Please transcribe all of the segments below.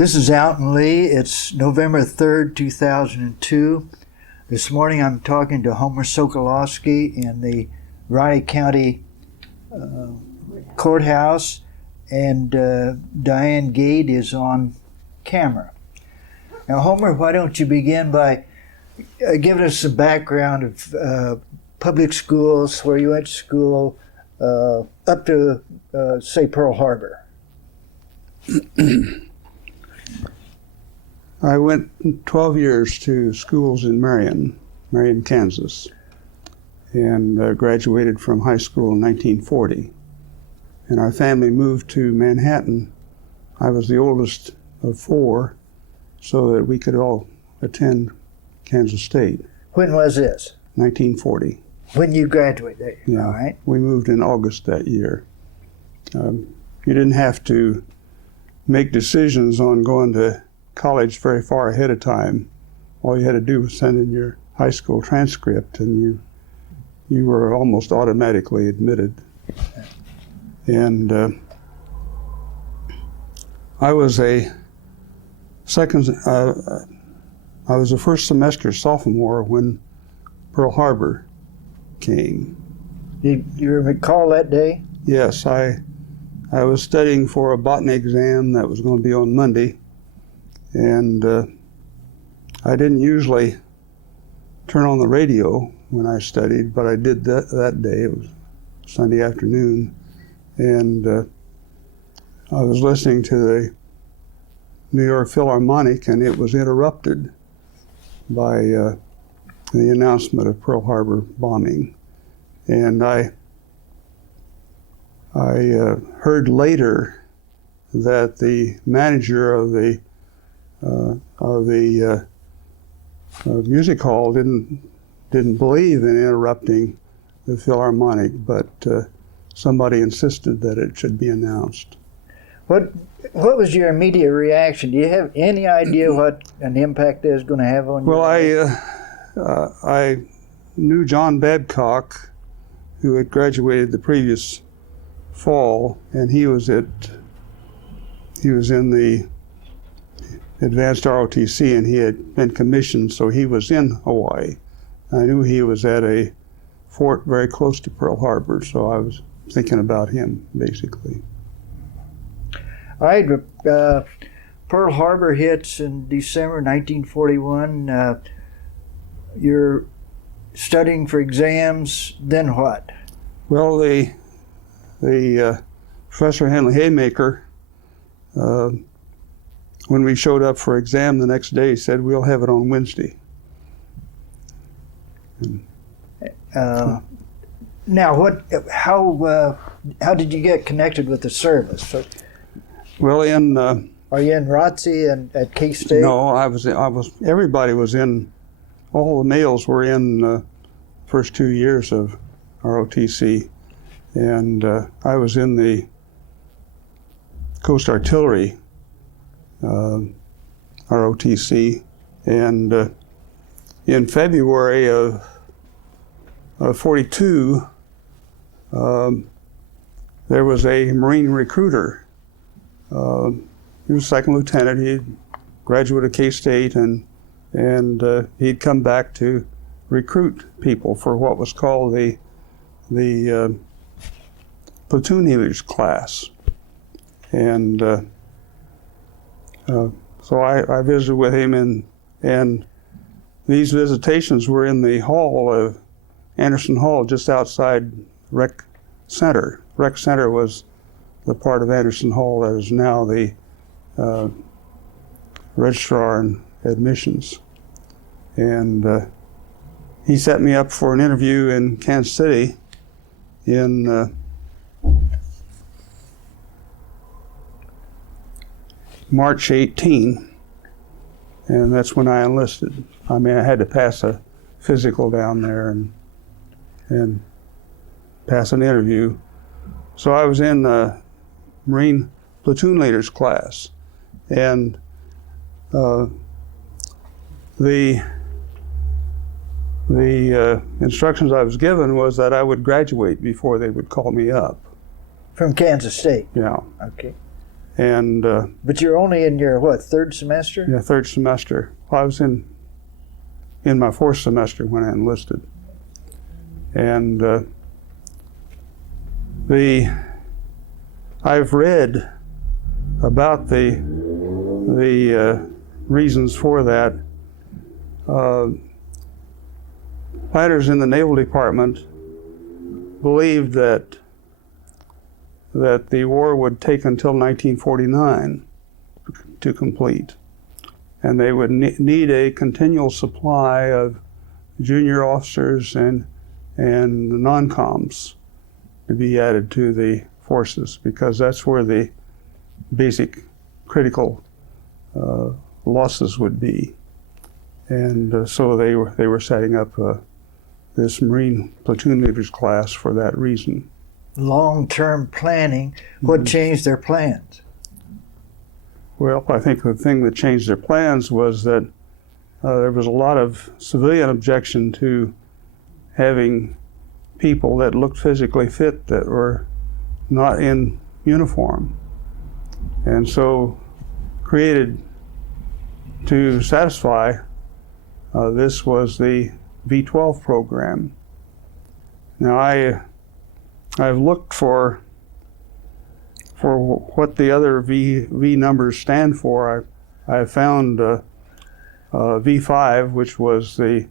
This is Alton Lee. It's November 3rd, 2002. This morning I'm talking to Homer Socolofsky in the Riley County Courthouse, and Diane Gade is on camera. Now, Homer, why don't you begin by giving us some background of public schools, where you went to school, up to, say, Pearl Harbor. I went 12 years to schools in Marion, Kansas, and graduated from high school in 1940. And our family moved to Manhattan. I was the oldest of four, so that we could all attend Kansas State. When was this? 1940. When you graduated? Yeah, all right. We moved in August that year. You didn't have to make decisions on going to college very far ahead of time. All you had to do was send in your high school transcript, and you were almost automatically admitted. And I was a first semester sophomore when Pearl Harbor came. You recall that day? Yes, I was studying for a botany exam that was going to be on Monday, and I didn't usually turn on the radio when I studied, but I did that day. It was Sunday afternoon, and I was listening to the New York Philharmonic, and it was interrupted by the announcement of Pearl Harbor bombing. And I heard later that the manager of the music hall didn't believe in interrupting the Philharmonic, but somebody insisted that it should be announced. What was your immediate reaction? Do you have any idea what an impact that is going to have on you? Well, I knew John Babcock, who had graduated the previous fall, and he was in the advanced ROTC, and he had been commissioned, so he was in Hawaii. I knew he was at a fort very close to Pearl Harbor, so I was thinking about him, basically. All right, Pearl Harbor hits in December 1941. You're studying for exams, then what? Well, the Professor Henley Haymaker, when we showed up for exam the next day, said, "We'll have it on Wednesday." Now, how did you get connected with the service? Well, are you in ROTC and at K-State? No, I was. Everybody was in. All the males were in first 2 years of ROTC, and I was in the Coast Artillery ROTC, and in February of 42, there was a Marine recruiter. He was second lieutenant. He graduated K-State, and he'd come back to recruit people for what was called the platoon leaders class. And so I visited with him, and these visitations were in the hall of Anderson Hall, just outside Rec Center. Rec Center was the part of Anderson Hall that is now the registrar and admissions. And he set me up for an interview in Kansas City in March 18, and that's when I enlisted. I mean, I had to pass a physical down there and pass an interview. So I was in the Marine platoon leaders class, and the instructions I was given was that I would graduate before they would call me up. From Kansas State? Yeah. Okay. And But you're only in your, what, third semester? yeah, third semester. I was in my fourth semester when I enlisted. And I've read about the reasons for that. Planners in the Naval Department believed that the war would take until 1949 to complete, and they would need a continual supply of junior officers and the non-coms to be added to the forces, because that's where the basic critical losses would be. And so they were setting up this Marine platoon leaders class for that reason. Long-term planning. What changed their plans? Well, I think the thing that changed their plans was that there was a lot of civilian objection to having people that looked physically fit that were not in uniform. And so created to satisfy this was the V-12 program. Now I've looked for what the other V numbers stand for. I found V5, which was the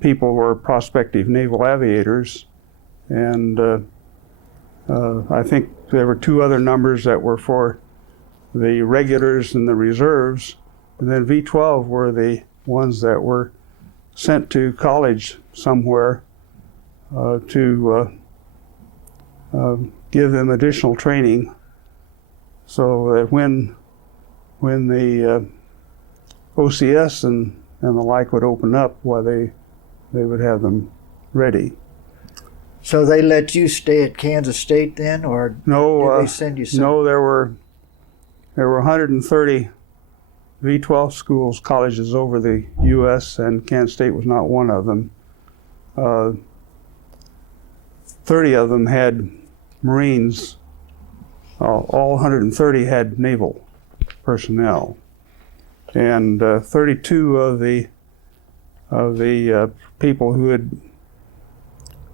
people were prospective naval aviators, and I think there were two other numbers that were for the regulars and the reserves, and then V12 were the ones that were sent to college somewhere to give them additional training, so that when the OCS and the like would open up, they would have them ready. So they let you stay at Kansas State then, or No, did they send you some? no, there were 130 V-12 schools, colleges over the U.S., and Kansas State was not one of them. 30 of them had Marines. All 130 had naval personnel, and 32 of the people who had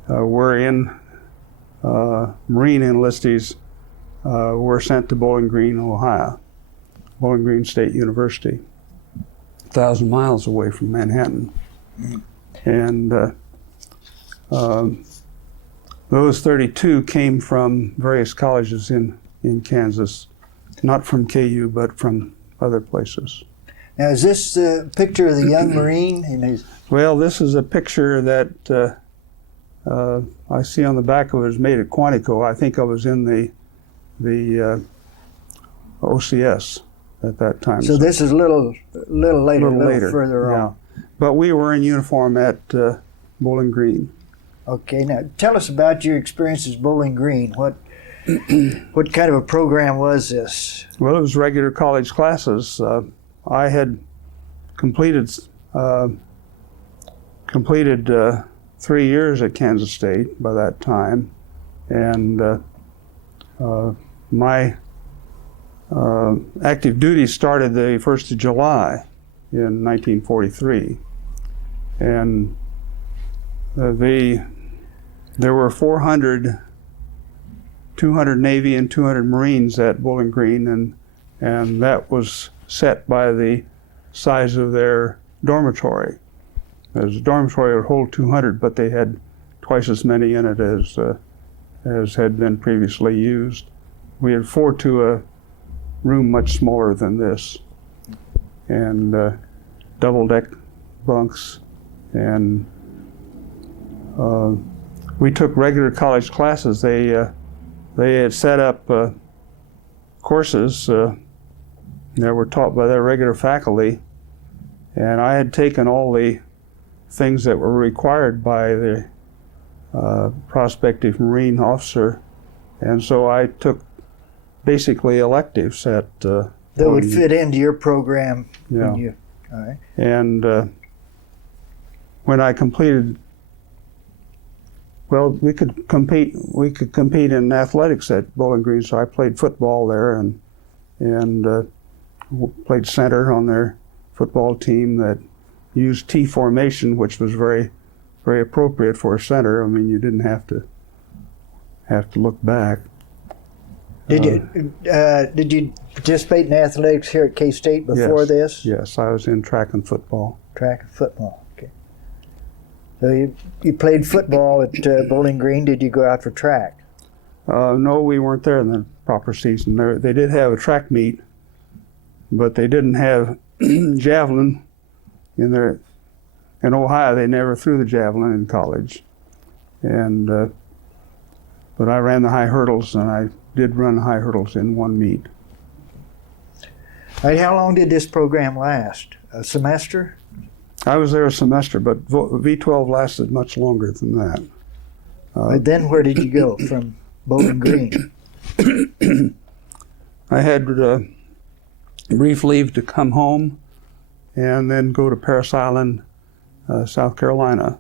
were in Marine enlistees were sent to Bowling Green, Ohio, Bowling Green State University, 1,000 miles away from Manhattan. And those 32 came from various colleges in Kansas, not from KU, but from other places. Now, is this the picture of the young Marine in his? Well, this is a picture that I see on the back of it. Is made at Quantico. I think I was in the OCS at that time. So this is a little later, a little further on. But we were in uniform at Bowling Green. Okay, now tell us about your experiences at Bowling Green. What kind of a program was this? Well, it was regular college classes. I had completed 3 years at Kansas State by that time, and my active duty started the 1st of July in 1943, and there were 200 Navy and 200 Marines at Bowling Green, and that was set by the size of their dormitory. The dormitory would hold 200, but they had twice as many in it as had been previously used. We had 4 to a room much smaller than this, and double-deck bunks, and we took regular college classes. They had set up courses that were taught by their regular faculty, and I had taken all the things that were required by the prospective Marine officer, and so I took basically electives at that would fit into your program. Yeah. All right. And when I completed Well, we could compete. We could compete in athletics at Bowling Green. So I played football there, and played center on their football team that used T formation, which was very, very appropriate for a center. I mean, you didn't have to look back. Did you participate in athletics here at K-State before this? Yes, I was in track and football. Track and football. Okay. So you played football at Bowling Green. Did you go out for track? No, we weren't there in the proper season. They did have a track meet, but they didn't have javelin in their. In Ohio, they never threw the javelin in college, and but I ran the high hurdles, and I did run high hurdles in one meet. All right, how long did this program last? A semester? I was there a semester, but V12 lasted much longer than that. Then where did you go from Bowling Green? I had brief leave to come home and then go to Parris Island, South Carolina.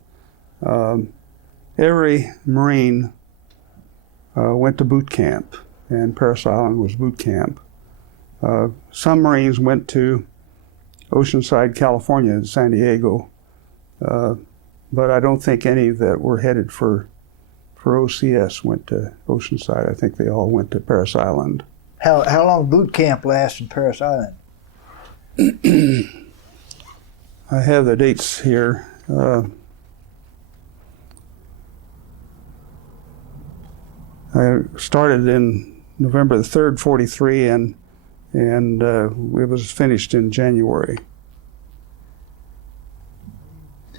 Every Marine went to boot camp, and Parris Island was boot camp. Some Marines went to Oceanside, California, San Diego, but I don't think any that were headed for OCS went to Oceanside. I think they all went to Parris Island. How long boot camp lasts in Parris Island? I have the dates here. I started in November the 3rd, 43, and it was finished in January.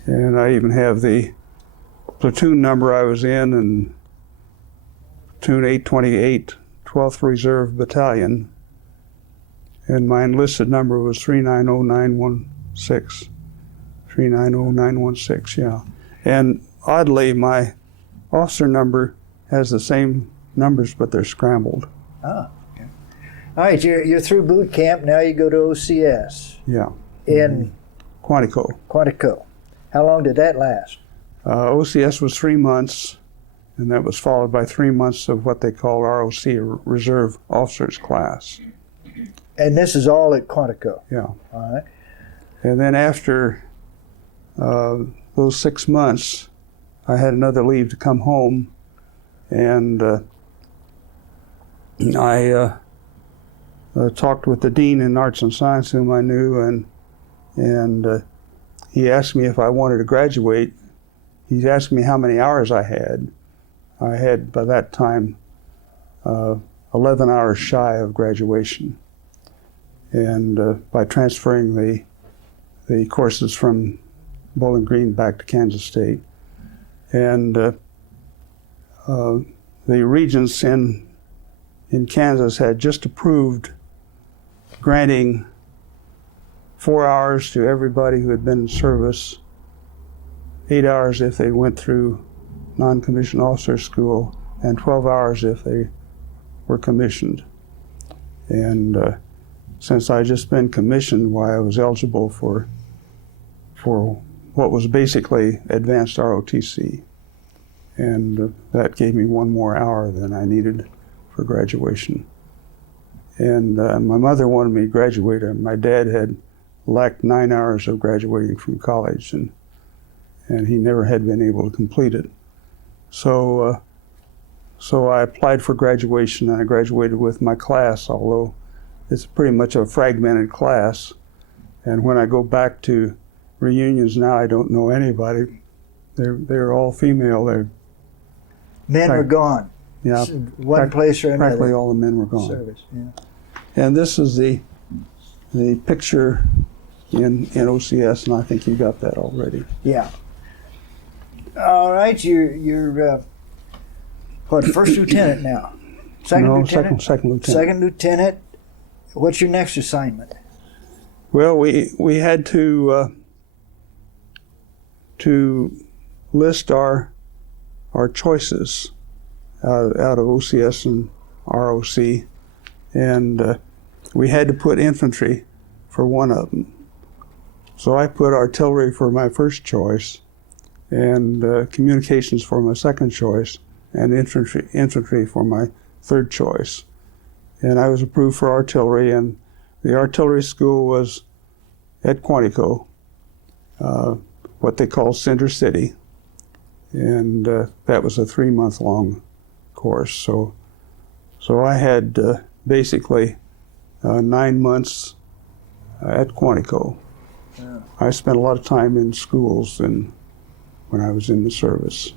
And I even have the platoon number I was in, and platoon 828, 12th Reserve Battalion, and my enlisted number was 390916. 390916, yeah. And oddly, my officer number has the same numbers, but they're scrambled. Ah, okay. All right, you're through boot camp. Now you go to OCS. Yeah. In Quantico. Quantico. How long did that last? OCS was 3 months, and that was followed by 3 months of what they call ROC, Reserve Officers Class. And this is all at Quantico? Yeah. All right. And then after those 6 months, I had another leave to come home, and I talked with the dean in arts and science, whom I knew, and he asked me if I wanted to graduate. He asked me how many hours I had. I had, by that time, 11 hours shy of graduation. And by transferring the courses from Bowling Green back to Kansas State. And the regents in Kansas had just approved granting 4 hours to everybody who had been in service, 8 hours if they went through non-commissioned officer school, and 12 hours if they were commissioned. And since I just been commissioned, why I was eligible for what was basically advanced ROTC. And that gave me 1 more hour than I needed for graduation. And my mother wanted me to graduate. My dad had lacked 9 hours of graduating from college, and he never had been able to complete it. So I applied for graduation, and I graduated with my class, although it's pretty much a fragmented class. And when I go back to reunions now, I don't know anybody. They're all female. Men are gone. Yeah, One place or another. Practically all the men were gone. Service, yeah. And this is the picture in OCS, and I think you got that already. Yeah. All right, you're what, first lieutenant now? Second lieutenant? Second lieutenant. Second lieutenant. What's your next assignment? Well, we had to list our choices out of OCS and ROC, and we had to put infantry for one of them. So I put artillery for my first choice, and communications for my second choice, and infantry for my third choice. And I was approved for artillery, and the artillery school was at Quantico, what they call Center City, and that was a 3-month-long course. So I had basically 9 months at Quantico. Yeah. I spent a lot of time in schools when I was in the service.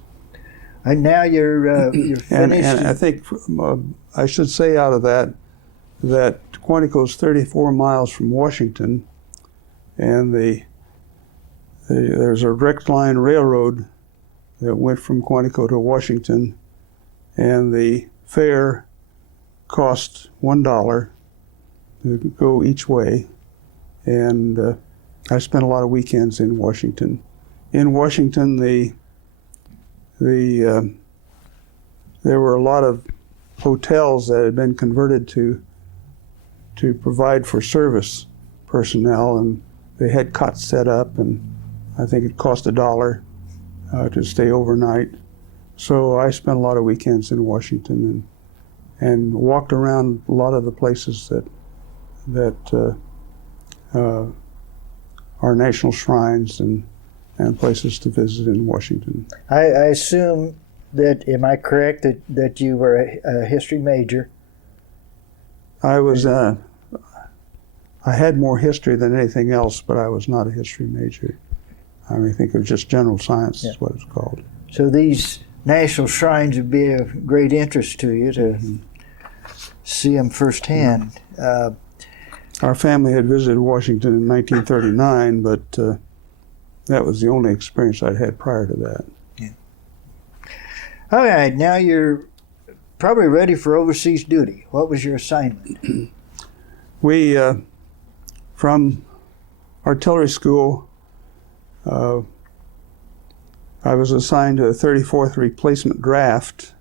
And now you're finished. And I think I should say out of that Quantico is 34 miles from Washington, and there's a direct line railroad that went from Quantico to Washington, and the fare cost $1 to go each way. And I spent a lot of weekends in Washington. In Washington, there were a lot of hotels that had been converted to provide for service personnel, and they had cots set up, and I think it cost $1 to stay overnight. So I spent a lot of weekends in Washington and walked around a lot of the places that are national shrines and places to visit in Washington. I assume that, am I correct, that you were a history major? I was, I had more history than anything else, but I was not a history major. I think it was just general science is what it's called. So these national shrines would be of great interest to you to see them firsthand. Our family had visited Washington in 1939, but that was the only experience I'd had prior to that. Yeah. All right, now you're probably ready for overseas duty. What was your assignment? We, from artillery school, I was assigned to a 34th replacement draft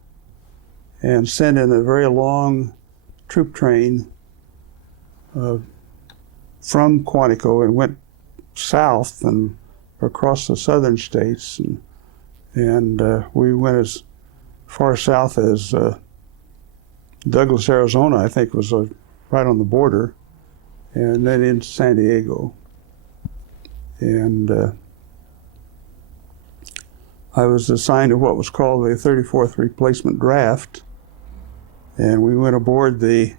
and sent in a very long troop train from Quantico and went south and across the southern states, and we went as far south as Douglas, Arizona, I think was right on the border, and then into San Diego. And I was assigned to what was called the 34th replacement draft, and we went aboard the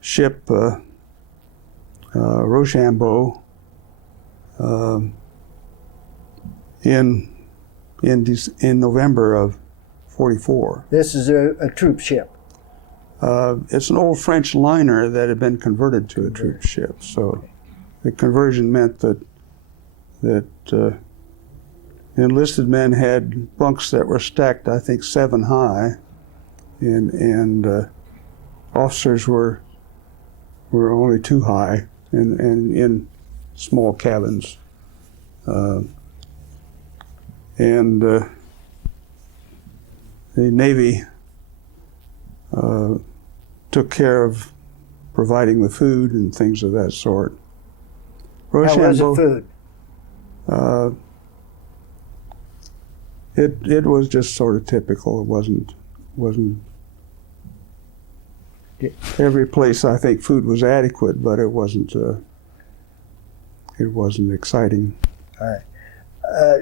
ship Rochambeau in November of '44. This is a troop ship. It's an old French liner that had been converted to a troop ship. So the conversion meant that enlisted men had bunks that were stacked, I think, 7 high, and officers were only 2 high, and in small cabins. And the Navy took care of providing the food and things of that sort. How was the food? It was just sort of typical. It wasn't every place. I think food was adequate, but it wasn't exciting. All right.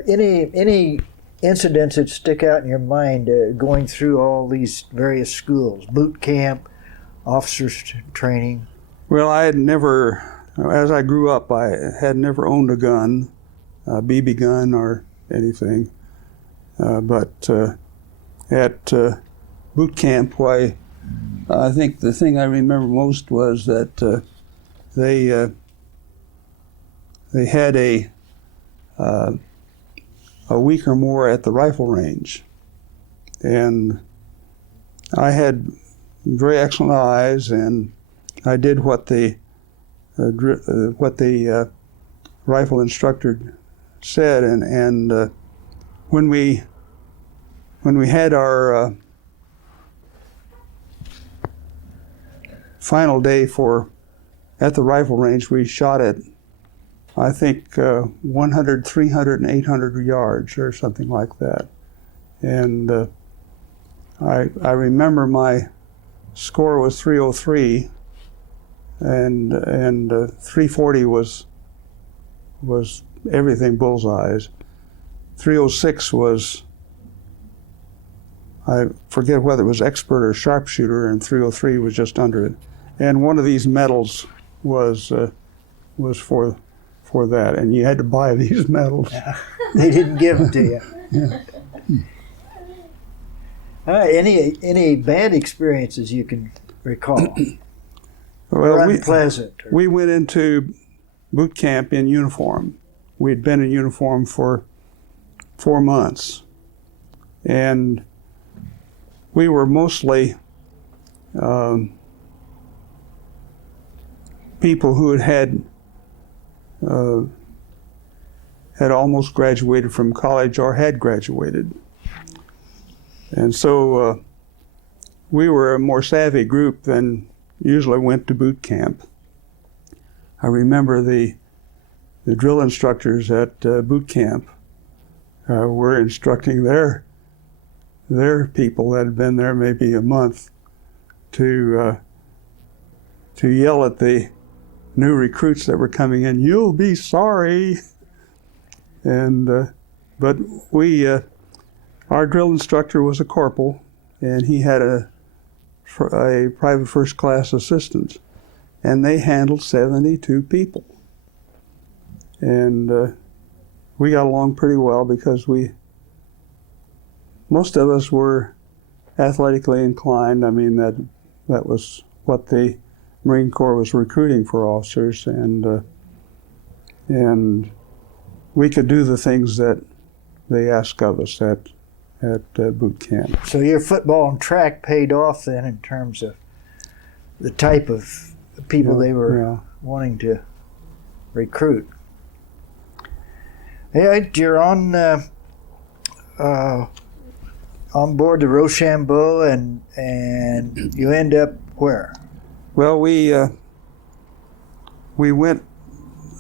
Any incidents that stick out in your mind going through all these various schools, boot camp, officers training? Well, I had never, as I grew up, I had never owned a gun, a BB gun or anything. But at boot camp, I think the thing I remember most was that they had a week or more at the rifle range, and I had very excellent eyes, and I did what the rifle instructor said, and when we had our final day at the rifle range, we shot at I think 100, 300, and 800 yards or something like that. And I remember my score was 303, and 340 was everything bullseyes. 306 was, I forget whether it was expert or sharpshooter, and 303 was just under it. And one of these medals was for that, and you had to buy these medals. They didn't give them to you. Yeah. Any bad experiences you can recall? Or unpleasant? We went into boot camp in uniform. We had been in uniform for 4 months, and we were mostly people who had almost graduated from college or had graduated. And so we were a more savvy group than usually went to boot camp. I remember the drill instructors at boot camp were instructing their people that had been there maybe a month to yell at the new recruits that were coming in, "You'll be sorry." And but we, our drill instructor was a corporal, and he had a private first class assistant, and they handled 72 people. And we got along pretty well because most of us were athletically inclined. I mean, that was what the Marine Corps was recruiting for officers, and we could do the things that they asked of us at boot camp. So your football and track paid off then in terms of the type of people they were wanting to recruit. Yeah, you're on board the Rochambeau, and you end up where? Well, we went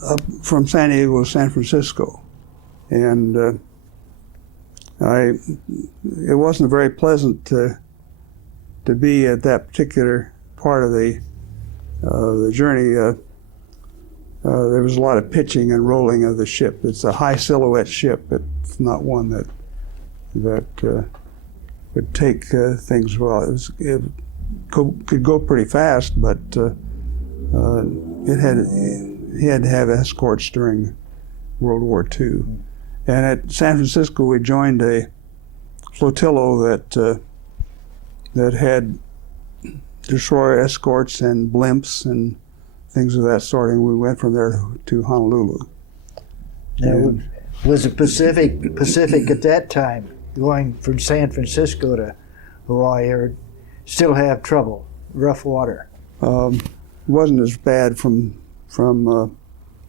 up from San Diego to San Francisco, and it wasn't very pleasant to be at that particular part of the journey. There was a lot of pitching and rolling of the ship. It's a high silhouette ship. It's not one that would take things well. It could go pretty fast, but he had to have escorts during World War II. And at San Francisco, we joined a flotilla that had destroyer escorts and blimps and things of that sort, and we went from there to Honolulu. Now, was it Pacific at that time, going from San Francisco to Hawaii, or still have trouble, rough water? It wasn't as bad from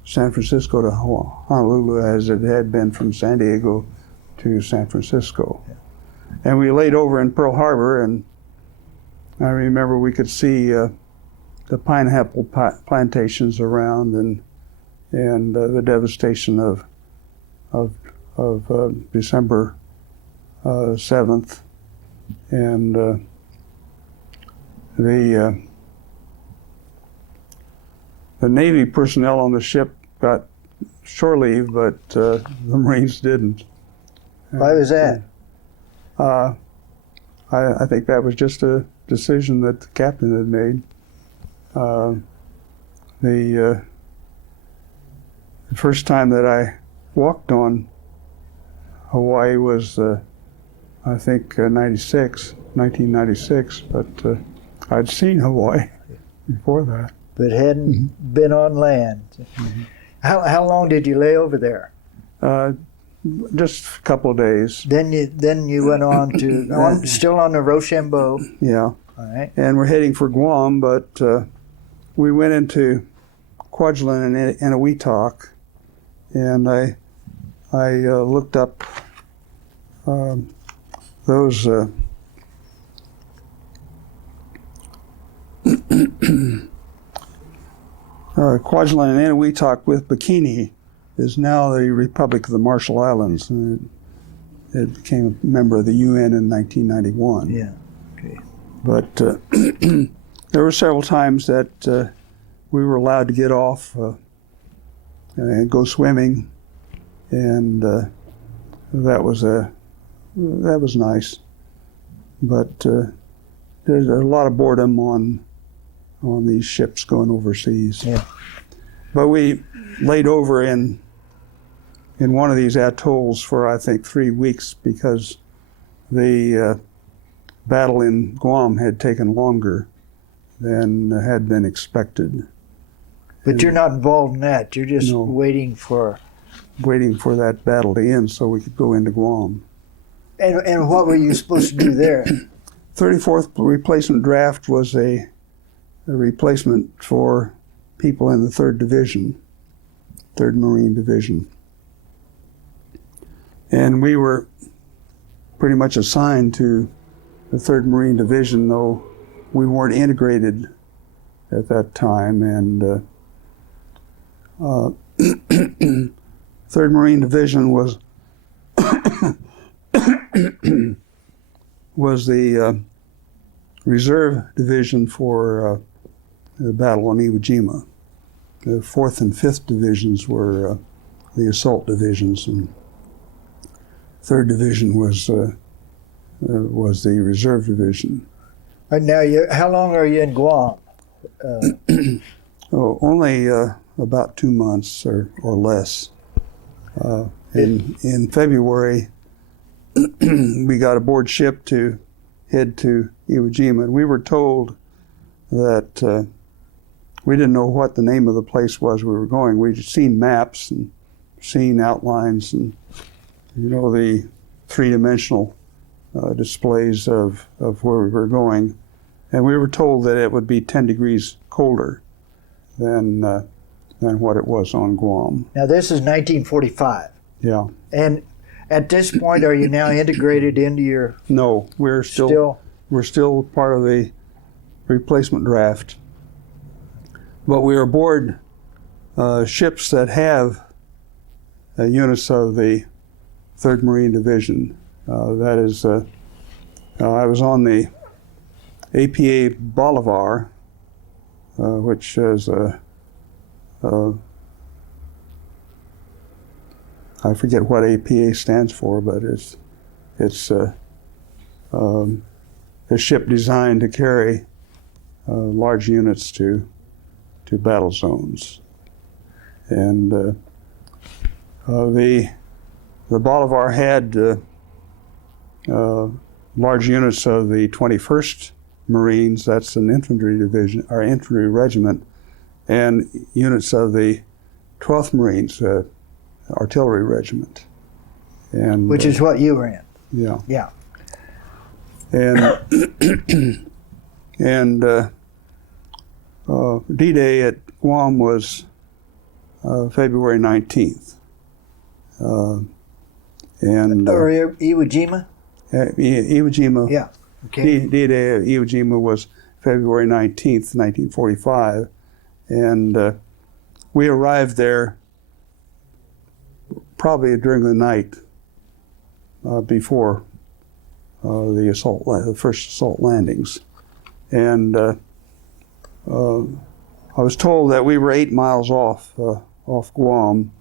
San Francisco to Honolulu as it had been from San Diego to San Francisco. Yeah. And we laid over in Pearl Harbor, and I remember we could see the pineapple plantations around, and the devastation of December 7th, and the Navy personnel on the ship got shore leave, but the Marines didn't. Why was that? I think that was just a decision that the captain had made. The first time that I walked on Hawaii was, I think, 1996, but I'd seen Hawaii before that. But hadn't been on land. Mm-hmm. How long did you lay over there? Just a couple of days. Then you went on to still on the Rochambeau. Yeah. All right. And we're heading for Guam, but we went into Kwajalein and Eniwetok, and I looked up those. Kwajalein and Eniwetok with Bikini is now the Republic of the Marshall Islands. And it became a member of the UN in 1991. Yeah. Okay. But there were several times that we were allowed to get off and go swimming, and that was nice. But there's a lot of boredom on these ships going overseas. Yeah. But we laid over in one of these atolls for, I think, 3 weeks because the battle in Guam had taken longer than had been expected. But you're not involved in that. You're just No. waiting for... Waiting for that battle to end so we could go into Guam. And what were you supposed to do there? 34th replacement draft was a replacement for people in the 3rd Division, 3rd Marine Division. And we were pretty much assigned to the 3rd Marine Division, though we weren't integrated at that time. And 3rd Marine Division was the reserve division for the battle on Iwo Jima. The 4th and 5th divisions were the assault divisions, and 3rd Division was the reserve division. Right now, how long are you in Guam? Only about 2 months or less. In February, we got aboard ship to head to Iwo Jima, and we were told that we didn't know what the name of the place was we were going. We'd seen maps and seen outlines and, the three-dimensional displays of where we were going. And we were told that it would be 10 degrees colder than what it was on Guam. Now, this is 1945. Yeah. And at this point, are you now integrated into your... No, we're still part of the replacement draft. But we are aboard ships that have units of the 3rd Marine Division. That is, I was on the APA Bolivar, which is I forget what APA stands for, but it's a ship designed to carry large units to battle zones. And the Bolivar had large units of the 21st Marines, that's an infantry division, or infantry regiment, and units of the 12th Marines, artillery regiment. And Which is what you were in. Yeah. Yeah. And D-Day at Guam was February 19th. Or Iwo Jima? Iwo Jima. Yeah. Okay. D-Day at Iwo Jima was February 19th, 1945. And we arrived there probably during the night before the first assault landings. And I was told that we were 8 miles off Guam,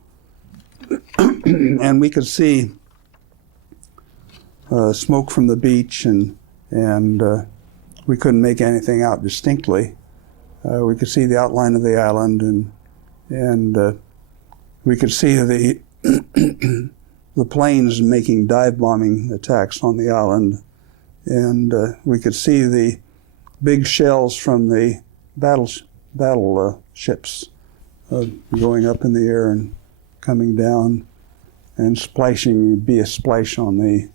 and we could see smoke from the beach, and we couldn't make anything out distinctly. We could see the outline of the island, and we could see the the planes making dive bombing attacks on the island, and we could see the big shells from the battle ships going up in the air and coming down and splashing. Be a splash on the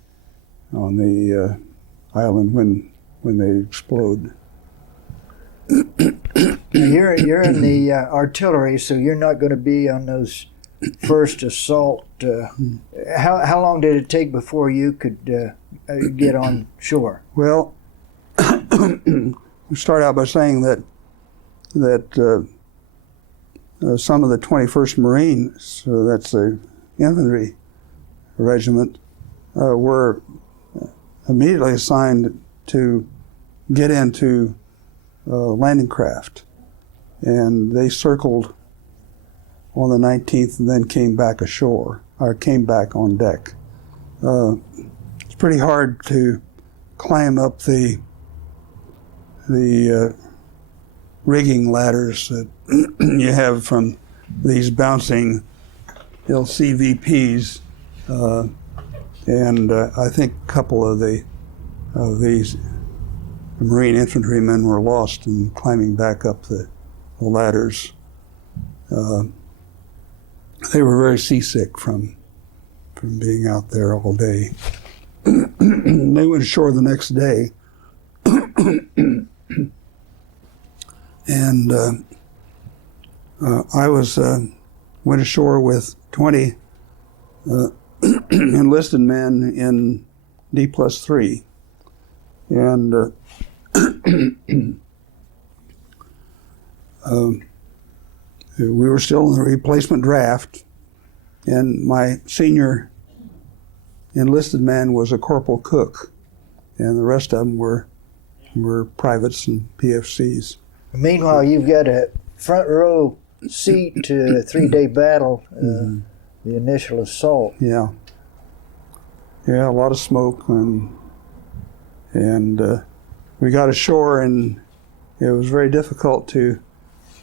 island when they explode. You're in the artillery, so you're not going to be on those first assault. How long did it take before you could get on shore? Well, we start out by saying that some of the 21st Marines, so that's the infantry regiment, were immediately assigned to get into landing craft. And they circled on the 19th and then came back ashore, or came back on deck. It's pretty hard to climb up the rigging ladders that you have from these bouncing LCVPs, and I think a couple of these Marine infantrymen were lost in climbing back up the ladders. They were very seasick from being out there all day. They went ashore the next day, and I went ashore with 20 enlisted men in D+3, and we were still in the replacement draft, and my senior enlisted man was a corporal cook, and the rest of them were privates and PFCs. Meanwhile, you've got a front row seat to a 3-day battle, the initial assault. Yeah, a lot of smoke, and we got ashore, and it was very difficult to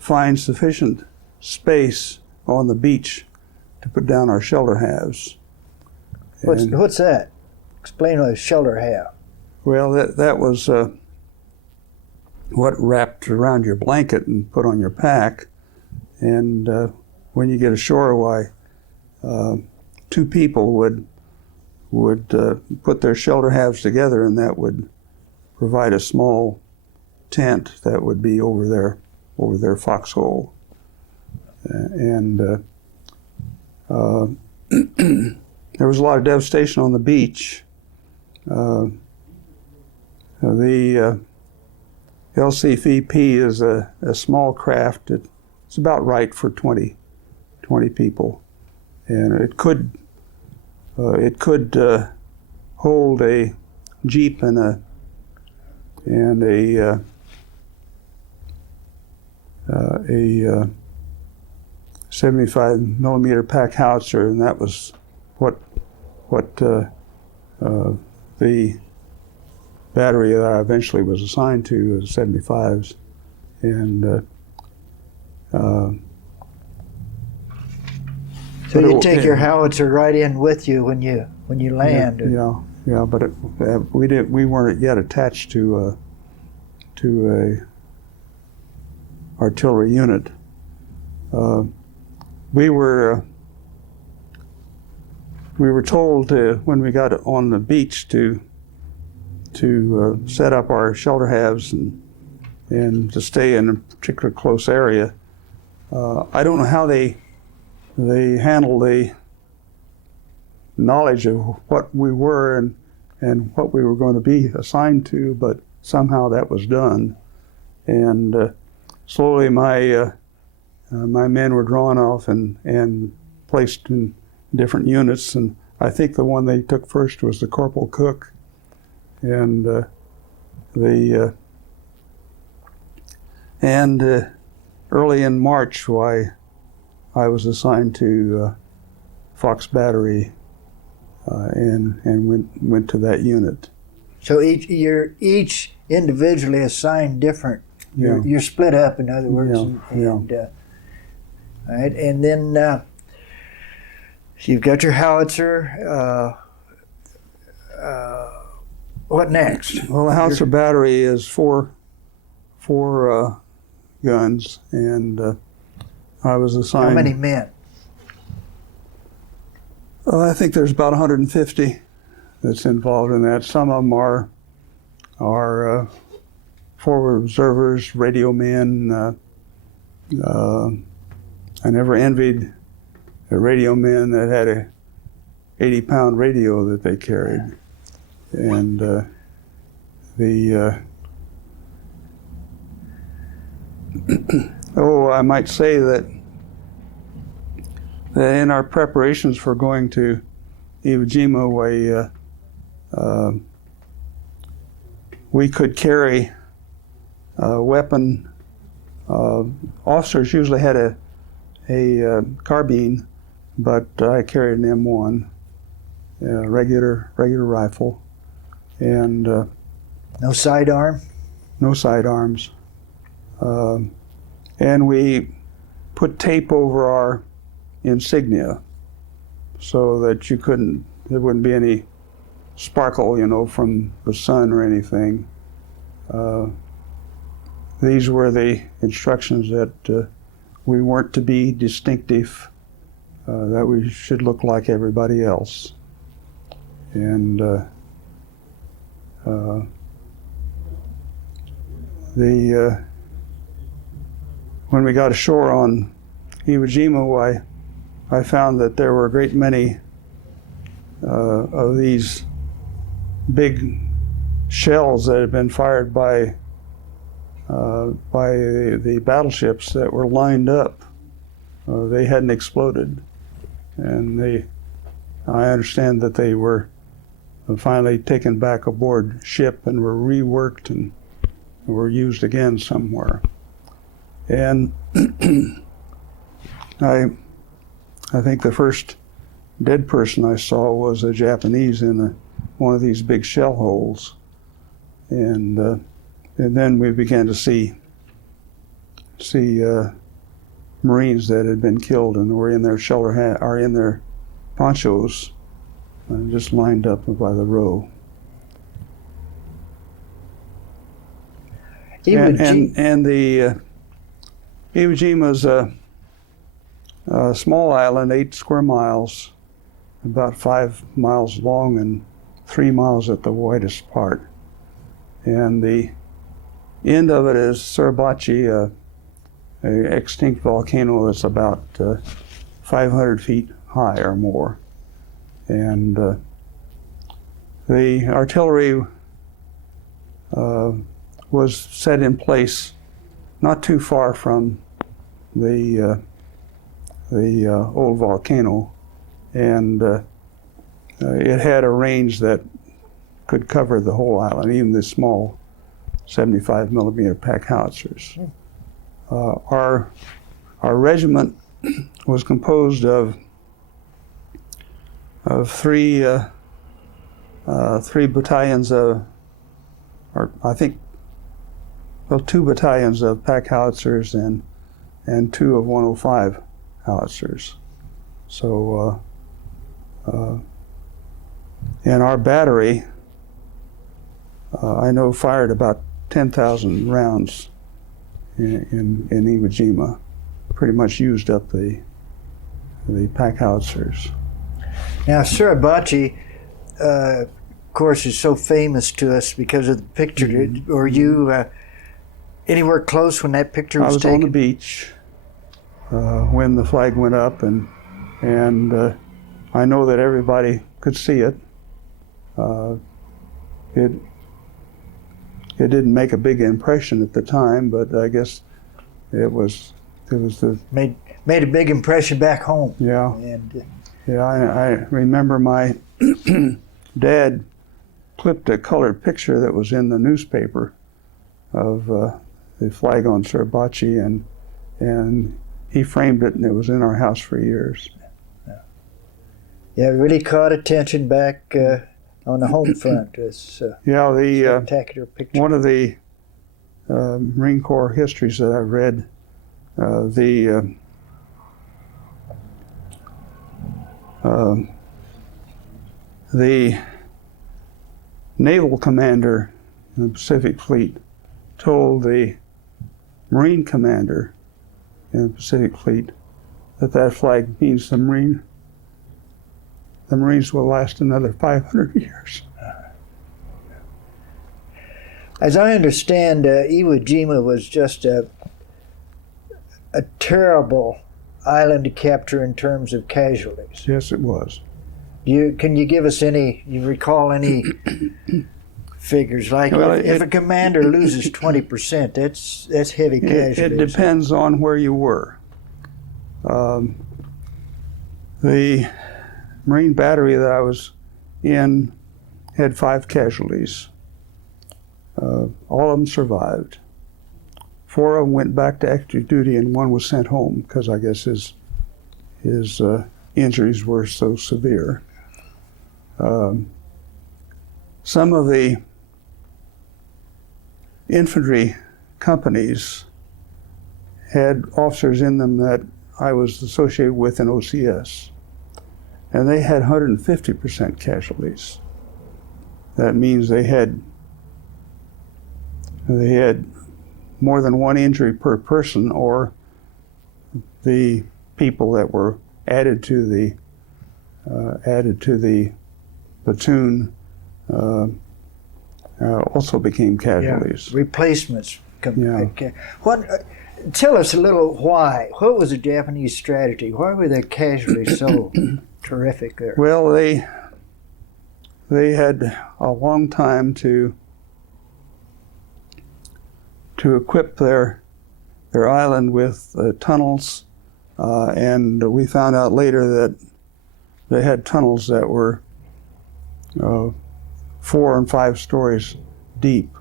find sufficient space on the beach to put down our shelter halves. What's that? Explain what a shelter half. Well, that was what wrapped around your blanket and put on your pack. And when you get ashore, why, 2 people would put their shelter halves together, and that would provide a small tent that would be over their foxhole. And there was a lot of devastation on the beach. The LCVP is a small craft. It's about right for 20 people, and it could hold a jeep and a 75 millimeter pack howitzer, and that was what the battery that I eventually was assigned to, was 75s, and so you take your howitzer right in with you when you land. Yeah, but we weren't yet attached to a artillery unit. We were told when we got on the beach to set up our shelter halves and to stay in a particular close area. I don't know how they handled the knowledge of what we were and what we were going to be assigned to, but somehow that was done. And slowly my men were drawn off and placed in different units, and I think the one they took first was the corporal cook, and early in March, I was assigned to Fox Battery, and went to that unit. So you're each individually assigned different. You're split up, in other words. All right, and then you've got your howitzer. What next? Well, the howitzer battery is four guns, and I was assigned. How many men? I think there's about 150 that's involved in that. Some of them are forward observers, radio men. I never envied a radio man that had a 80-pound radio that they carried, and I might say that in our preparations for going to Iwo Jima, we could carry a weapon. Officers usually had a carbine, but I carried an M1, a regular rifle, and no sidearm? No sidearms. And we put tape over our insignia so that there wouldn't be any sparkle, from the sun or anything. These were the instructions that we weren't to be distinctive, that we should look like everybody else. And when we got ashore on Iwo Jima, I found that there were a great many of these big shells that had been fired by the battleships that were lined up. They hadn't exploded, and I understand that they were finally taken back aboard ship and were reworked and were used again somewhere. And I think the first dead person I saw was a Japanese in one of these big shell holes, and then we began to see Marines that had been killed and were in their shoulder hat or in their ponchos, just lined up by the row. And the Iwo Jima is a small island, 8 square miles, about 5 miles long and 3 miles at the widest part. And the end of it is Suribachi, an extinct volcano that's about 500 feet high or more. And the artillery was set in place not too far from the old volcano, and it had a range that could cover the whole island, even the small 75 millimeter pack howitzers. Our regiment was composed of three battalions of, or I think, well, 2 battalions of pack howitzers and 2 of 105 howitzers. So, and our battery, I know, fired about 10,000 rounds in Iwo Jima. Pretty much used up the pack howitzers. Now, Suribachi, of course, is so famous to us because of the picture. Mm-hmm. Were you anywhere close when that picture was taken? I was on the beach when the flag went up, and I know that everybody could see it. It didn't make a big impression at the time, but I guess it was the made a big impression back home. Yeah. And yeah, I remember my dad clipped a colored picture that was in the newspaper of the flag on Suribachi, and he framed it, and it was in our house for years. Yeah, it really caught attention back on the home front. It's yeah, the spectacular picture. One of the Marine Corps histories that I read, the naval commander in the Pacific Fleet told the Marine commander in the Pacific Fleet that flag means the Marines will last another 500 years. As I understand, Iwo Jima was just a terrible island to capture in terms of casualties. Yes, it was. Can you give us you recall any figures? Like, well, if a commander loses 20%, that's heavy casualties. It depends on where you were. The Marine battery that I was in had 5 casualties. All of them survived. 4 of them went back to active duty, and 1 was sent home because I guess his injuries were so severe. Some of the infantry companies had officers in them that I was associated with in OCS, and they had 150% casualties. That means they had more than 1 injury per person, or the people that were added to the platoon also became casualties. Yeah. Replacements. Yeah. Tell us a little why. What was the Japanese strategy? Why were their casualties so terrific there? Well, they had a long time to equip their island with tunnels, and we found out later that they had tunnels that were 4 and 5 stories deep,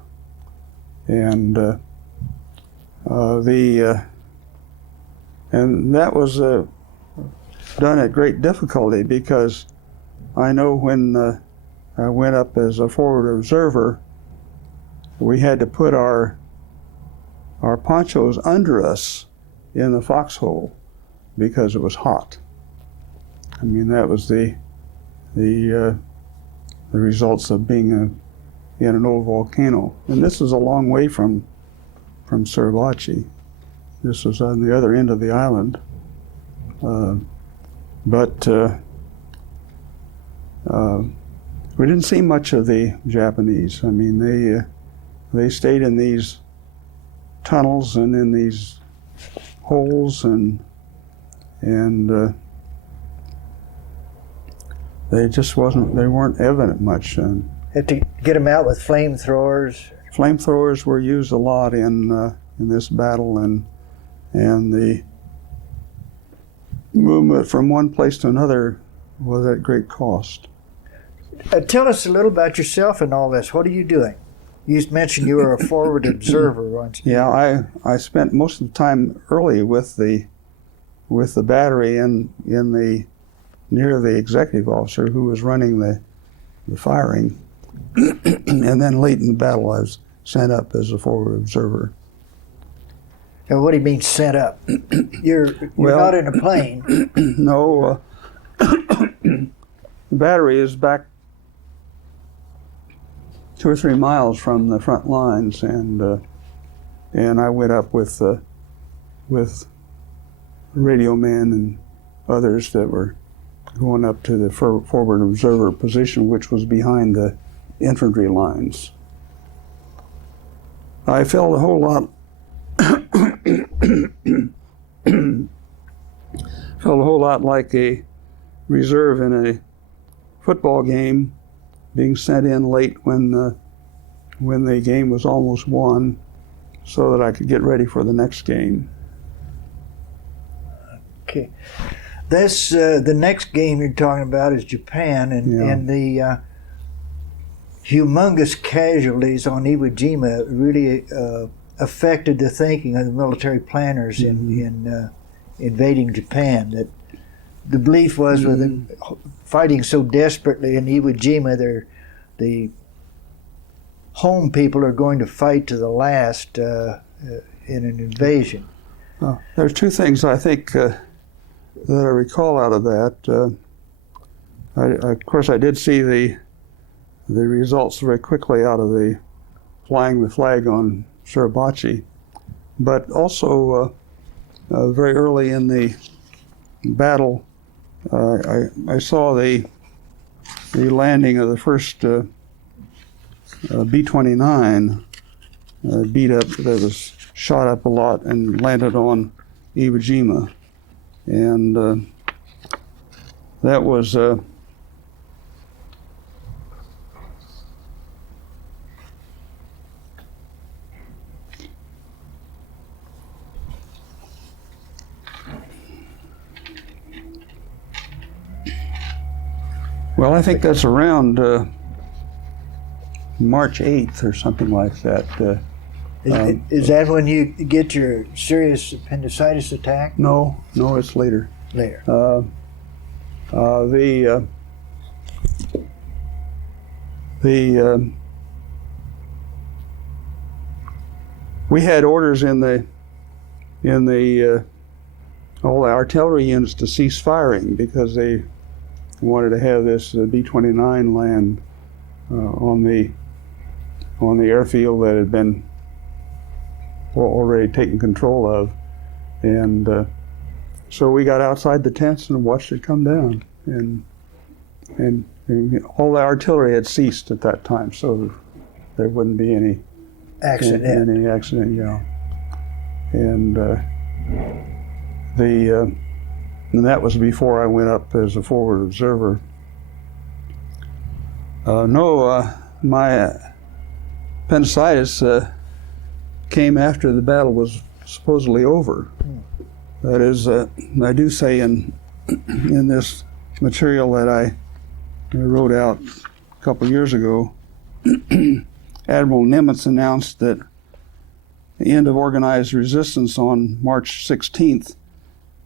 and and that was done at great difficulty, because I know when I went up as a forward observer, we had to put our ponchos under us in the foxhole because it was hot. I mean, that was the results of being in an old volcano. And this is a long way from Suribachi. This was on the other end of the island. But we didn't see much of the Japanese. I mean, they stayed in these tunnels and in these holes, and they weren't evident much. Had to get them out with flamethrowers. Flamethrowers were used a lot in this battle, and the movement from one place to another was at great cost. Tell us a little about yourself and all this. What are you doing? You mentioned you were a forward observer once. Yeah, I spent most of the time early with the battery in the near the executive officer who was running the firing, and then late in the battle I was sent up as a forward observer. And what do you mean sent up? You're not in a plane. No, the battery is back 2 or 3 miles from the front lines, and I went up with radio men and others that were going up to the forward observer position, which was behind the infantry lines. I felt a whole lot like a reserve in a football game, being sent in late when the game was almost won, so that I could get ready for the next game. Okay, this the next game you're talking about is Japan, and the humongous casualties on Iwo Jima really affected the thinking of the military planners in invading Japan. That the belief was with them fighting so desperately in Iwo Jima, the home people are going to fight to the last in an invasion. There's 2 things I think that I recall out of that. Of course, I did see the results very quickly out of the flying the flag on Suribachi, but also very early in the battle, I saw the landing of the first B-29 beat up, that was shot up a lot and landed on Iwo Jima, and that was Well, I think that's around March 8th or something like that. Is that when you get your serious appendicitis attack? No, it's later. Later. We had orders in the all the artillery units to cease firing because they wanted to have this B-29 land on the airfield that had been already taken control of, and so we got outside the tents and watched it come down, and all the artillery had ceased at that time, so there wouldn't be any accident, yeah. And and that was before I went up as a forward observer. My appendicitis came after the battle was supposedly over. That is, I do say in this material that I wrote out a couple years ago, Admiral Nimitz announced that the end of organized resistance on March 16th,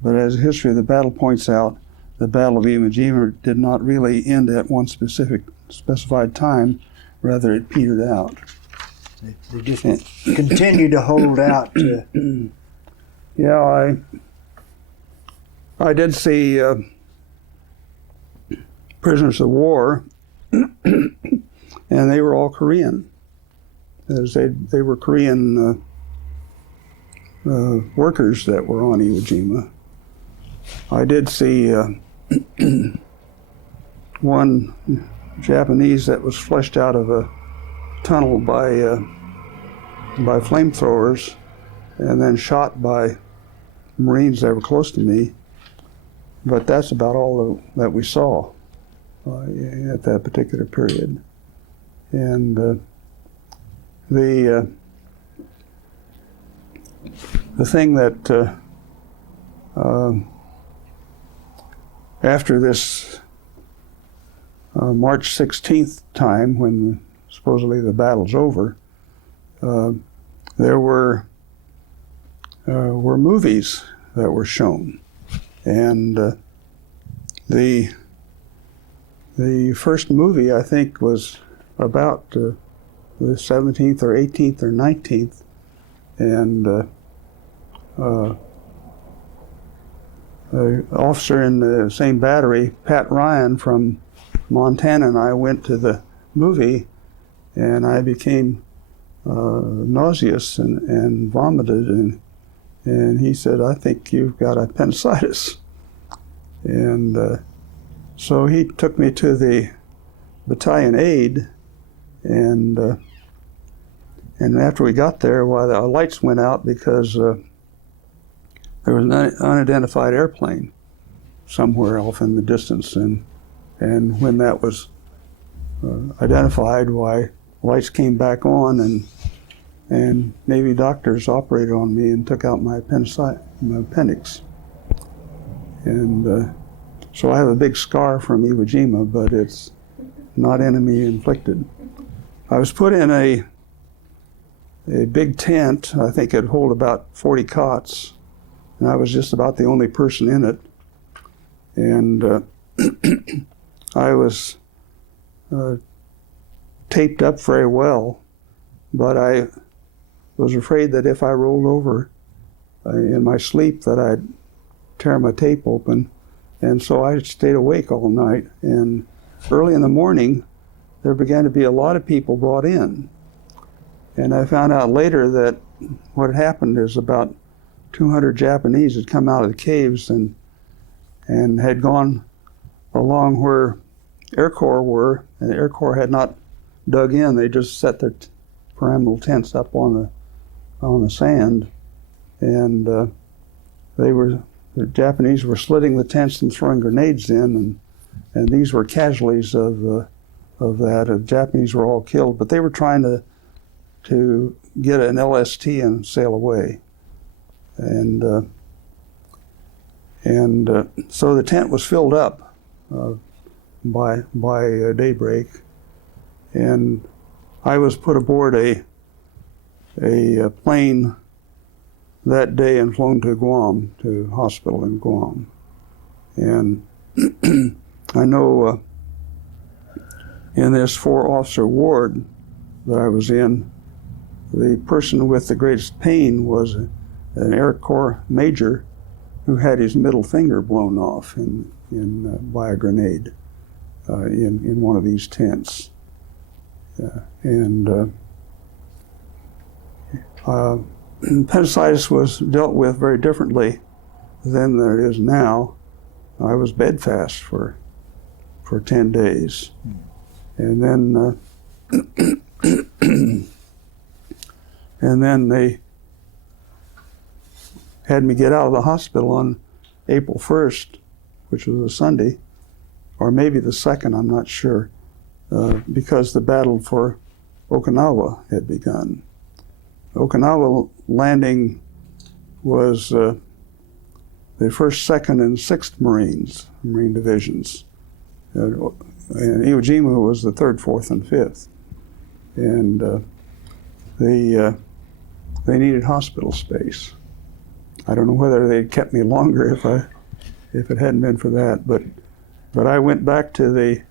but as the history of the battle points out, the Battle of Iwo Jima did not really end at one specified time, rather it petered out. They just continue to hold out. Yeah, I did see prisoners of war, and they were all Korean. As they were Korean workers that were on Iwo Jima. I did see one Japanese that was flushed out of a tunnel by flamethrowers and then shot by Marines that were close to me. But that's about all that we saw at that particular period. And the thing that after this March 16th time, when supposedly the battle's over, there were movies that were shown, and the first movie I think was about the 17th or 18th or 19th, and an officer in the same battery, Pat Ryan from Montana, and I went to the movie, and I became nauseous and vomited, and he said, "I think you've got appendicitis." And so he took me to the battalion aide, and after we got there, the lights went out because there was an unidentified airplane somewhere off in the distance, and when that was identified, lights came back on, and Navy doctors operated on me and took out my appendix. And so I have a big scar from Iwo Jima, but it's not enemy inflicted. I was put in a big tent. I think it'd hold about 40 cots, and I was just about the only person in it. And I was taped up very well, but I was afraid that if I rolled over in my sleep that I'd tear my tape open, and so I stayed awake all night. And early in the morning, there began to be a lot of people brought in, and I found out later that what had happened is about 200 Japanese had come out of the caves and had gone along where Air Corps were, and the Air Corps had not dug in. They just set their pyramidal tents up on the sand, and the Japanese were slitting the tents and throwing grenades in, and these were casualties of that. The Japanese were all killed, but they were trying to get an LST and sail away, and so the tent was filled up by daybreak, and I was put aboard a plane that day and flown to Guam, to hospital in Guam. And I know in this 4-officer ward that I was in, the person with the greatest pain was an Air Corps major who had his middle finger blown off by a grenade in one of these tents. Appendicitis was dealt with very differently then than it is now. I was bedfast for 10 days. And then and then they had me get out of the hospital on April 1st, which was a Sunday, or maybe the 2nd, I'm not sure, because the battle for Okinawa had begun. Okinawa landing was the 1st, 2nd, and 6th Marine Divisions. And Iwo Jima was the 3rd, 4th, and 5th. And they needed hospital space. I don't know whether they'd kept me longer if it hadn't been for that, but I went back to the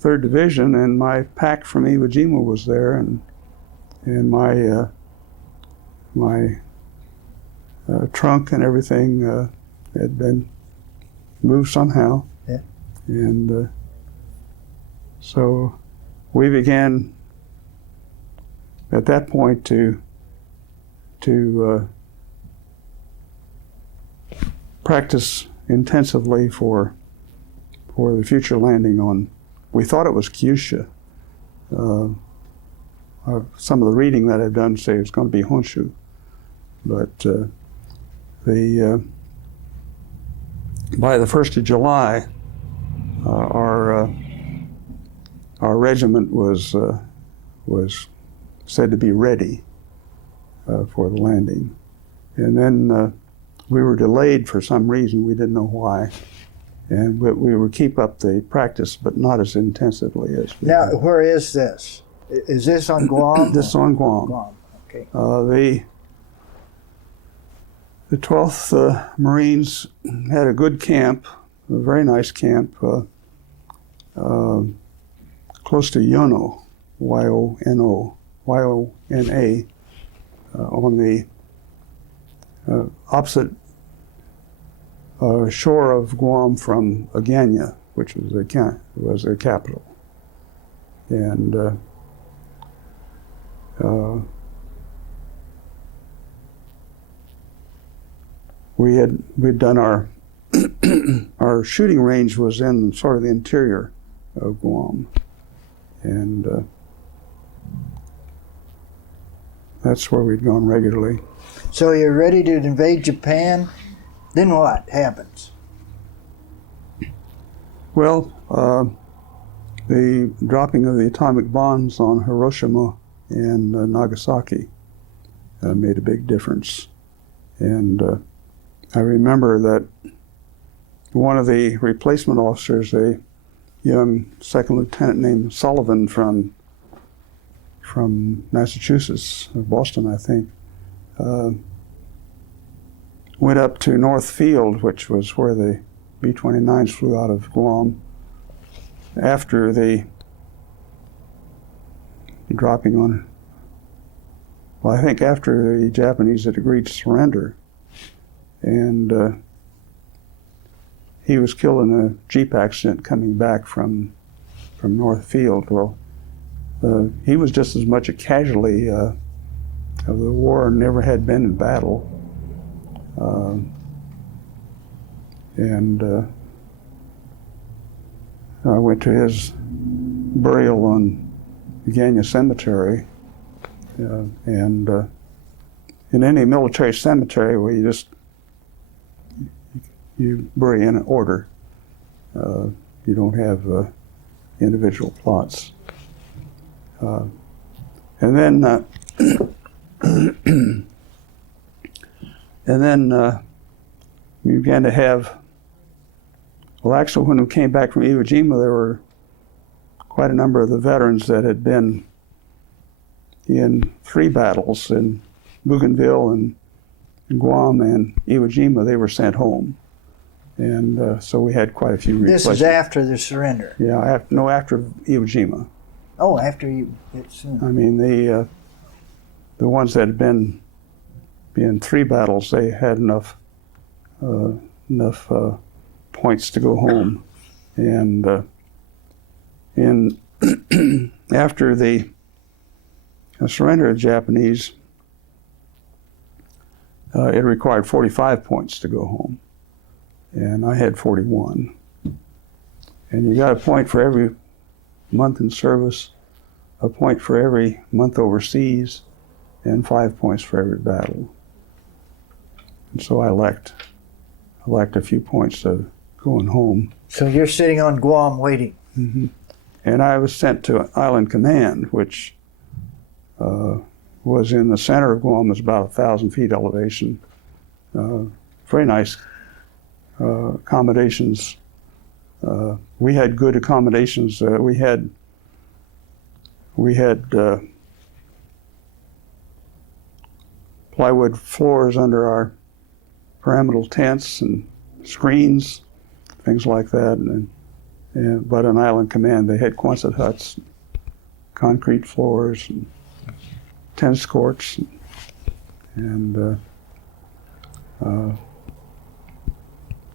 3rd Division, and my pack from Iwo Jima was there, and my trunk and everything had been moved somehow. Yeah. And so we began at that point to practice intensively for the future landing on, we thought it was Kyushu. Some of the reading that I've done say it's going to be Honshu, but by the 1st of July, our regiment was said to be ready for the landing, and then we were delayed for some reason, we didn't know why, but we would keep up the practice, but not as intensively as we Now, did. where is this? Is this on Guam? This is on Guam. Guam, okay. The 12th Marines had a good camp, a very nice camp, close to Yono, Y-O-N-O, Y-O-N-A, on the opposite shore of Guam from Agana, which was the capital. And we'd done our our shooting range was in sort of the interior of Guam, and that's where we'd gone regularly. So you're ready to invade Japan, then what happens? Well, the dropping of the atomic bombs on Hiroshima and Nagasaki made a big difference. And I remember that one of the replacement officers, a young second lieutenant named Sullivan from Massachusetts, Boston, I think, went up to North Field, which was where the B-29s flew out of Guam, after the dropping on, well, I think after the Japanese had agreed to surrender. And he was killed in a Jeep accident coming back from North Field. Well, he was just as much a casualty of the war and never had been in battle. I went to his burial on Agana Cemetery, and in any military cemetery where you bury in order, you don't have individual plots. And then we began to have Well, actually, when we came back from Iwo Jima, there were quite a number of the veterans that had been in 3 battles in Bougainville and Guam and Iwo Jima. They were sent home. And so we had quite a few replacements. This is after the surrender? Yeah, after Iwo Jima. Oh, after you... Soon. I mean, the ones that had been in 3 battles, they had enough points to go home. And after the surrender of the Japanese, it required 45 points to go home. And I had 41. And you got a point for every month in service, a point for every month overseas, and 5 points for every battle. And so I lacked a few points of going home. So you're sitting on Guam waiting. Mm-hmm. And I was sent to Island Command, which was in the center of Guam. It was about 1,000 feet elevation. Very nice accommodations. We had good accommodations. We had plywood floors under our pyramidal tents and screens, things like that. But in Island Command, they had Quonset huts, concrete floors, and tennis courts, and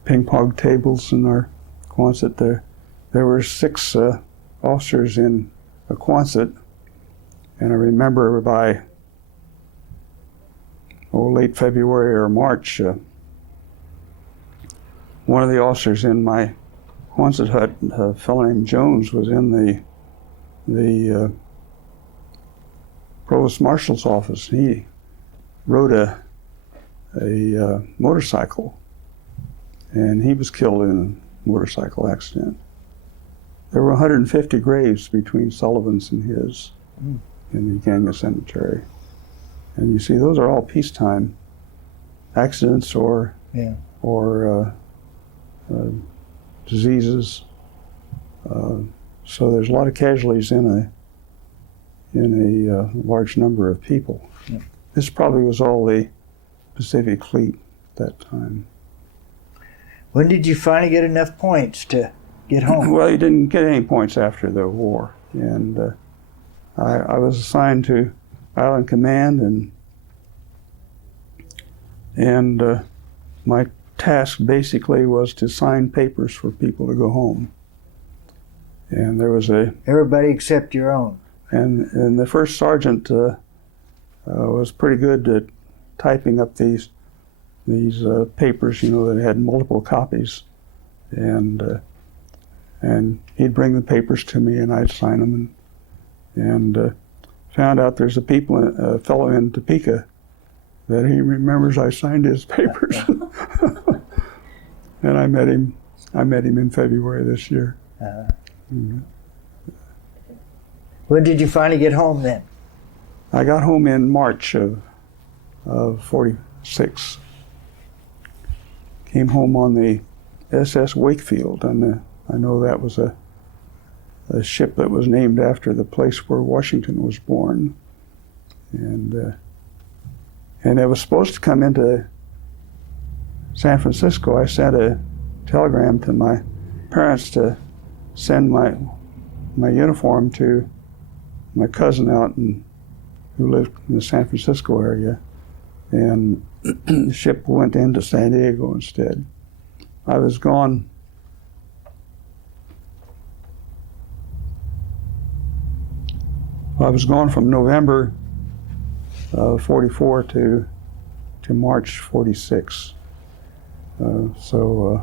ping pong tables in our Quonset. There were 6 officers in a Quonset, and I remember by late February or March, one of the officers in my Quonset hut, a fellow named Jones, was in the Provost Marshal's office. He rode a motorcycle, and he was killed in a motorcycle accident. There were 150 graves between Sullivan's and his in the Ganga Cemetery. And you see, those are all peacetime accidents or diseases. So there's a lot of casualties in a large number of people. Yeah. This probably was all the Pacific Fleet at that time. When did you finally get enough points to get home? Well, you didn't get any points after the war. And I was assigned to Island Command, and my task basically was to sign papers for people to go home. And there was everybody except your own. And the first sergeant was pretty good at typing up these papers, that had multiple copies, and he'd bring the papers to me, and I'd sign them, and found out there's a fellow in Topeka that he remembers I signed his papers, and I met him in February this year. Mm-hmm. When did you finally get home then? I got home in March of 46. Came home on the SS Wakefield, and I know that was a ship that was named after the place where Washington was born. And it was supposed to come into San Francisco. I sent a telegram to my parents to send my uniform to my cousin who lived in the San Francisco area, and the ship went into San Diego instead. I was gone from November 44 to March 46. So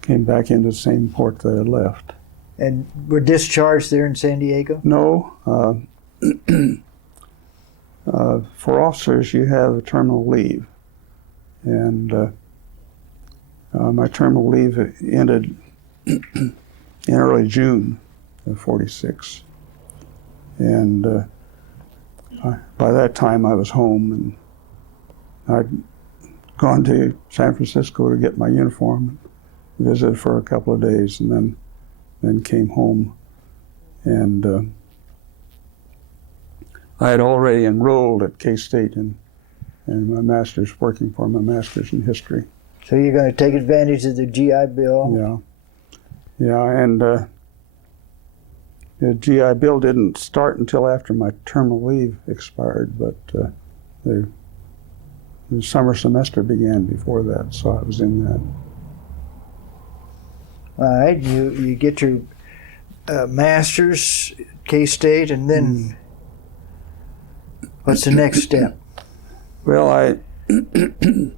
came back into the same port that I left. And were discharged there in San Diego? No. For officers, you have a terminal leave. And my terminal leave ended in early June of 46. And by that time I was home, and I'd gone to San Francisco to get my uniform, visited for a couple of days, and then came home. And I had already enrolled at K-State in my master's, working for my master's in history. So you're going to take advantage of the GI Bill? Yeah, and the GI Bill didn't start until after my terminal leave expired, but the summer semester began before that, so I was in that. All right, you get your master's, K-State, and then what's the next step? Well, I didn't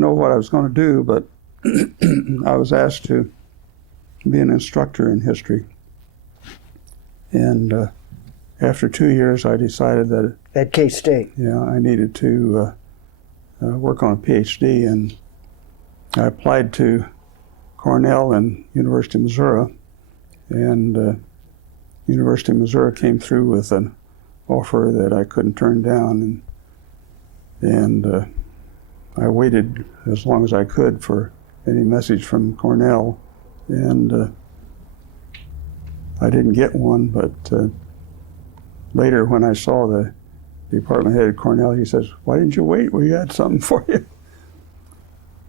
know what I was going to do, but I was asked to be an instructor in history. And after 2 years, I decided that At K-State? Yeah, I needed to work on a PhD, and I applied to Cornell and University of Missouri, and University of Missouri came through with an offer that I couldn't turn down, and I waited as long as I could for any message from Cornell, and I didn't get one, but later when I saw the department head at Cornell, he says, "Why didn't you wait? We had something for you."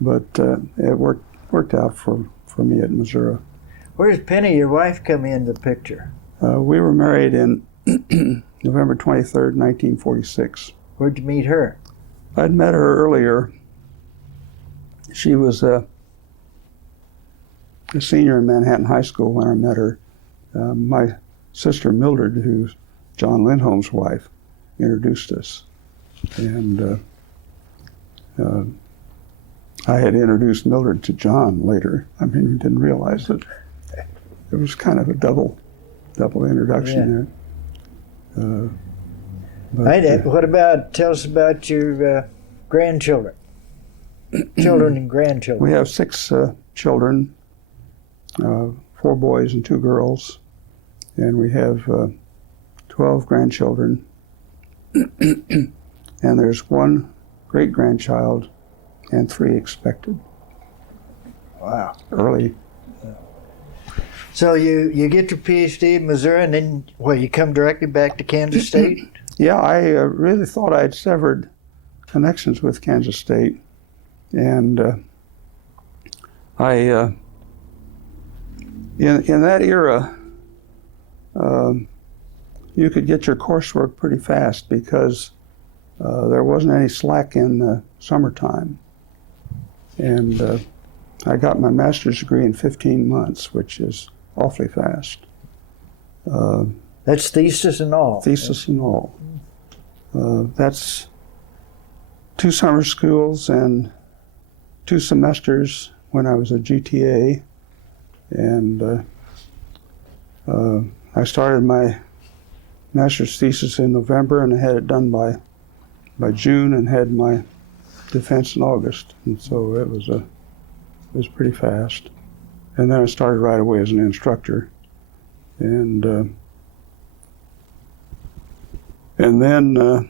But it worked out for me at Missouri. Where does Penny, your wife, come in the picture? We were married in November 23rd, 1946. Where'd you meet her? I'd met her earlier. She was a senior in Manhattan High School when I met her. My sister Mildred, who's John Lindholm's wife, introduced us. And I had introduced Mildred to John later. I mean, you didn't realize that it was kind of a double introduction there. What about, tell us about your grandchildren, children and grandchildren. We have 6 children, 4 boys and 2 girls, and we have 12 grandchildren, and there's 1 great-grandchild and 3 expected. Wow. Early. So you get your PhD in Missouri, and then, you come directly back to Kansas State? Yeah, I really thought I'd severed connections with Kansas State, and in that era, you could get your coursework pretty fast because there wasn't any slack in the summertime. And I got my master's degree in 15 months, which is awfully fast. That's thesis and all? Thesis and all. That's 2 summer schools and 2 semesters when I was a GTA. And I started my master's thesis in November, and I had it done by June, and had my defense in August. And so it was pretty fast. And then I started right away as an instructor. And then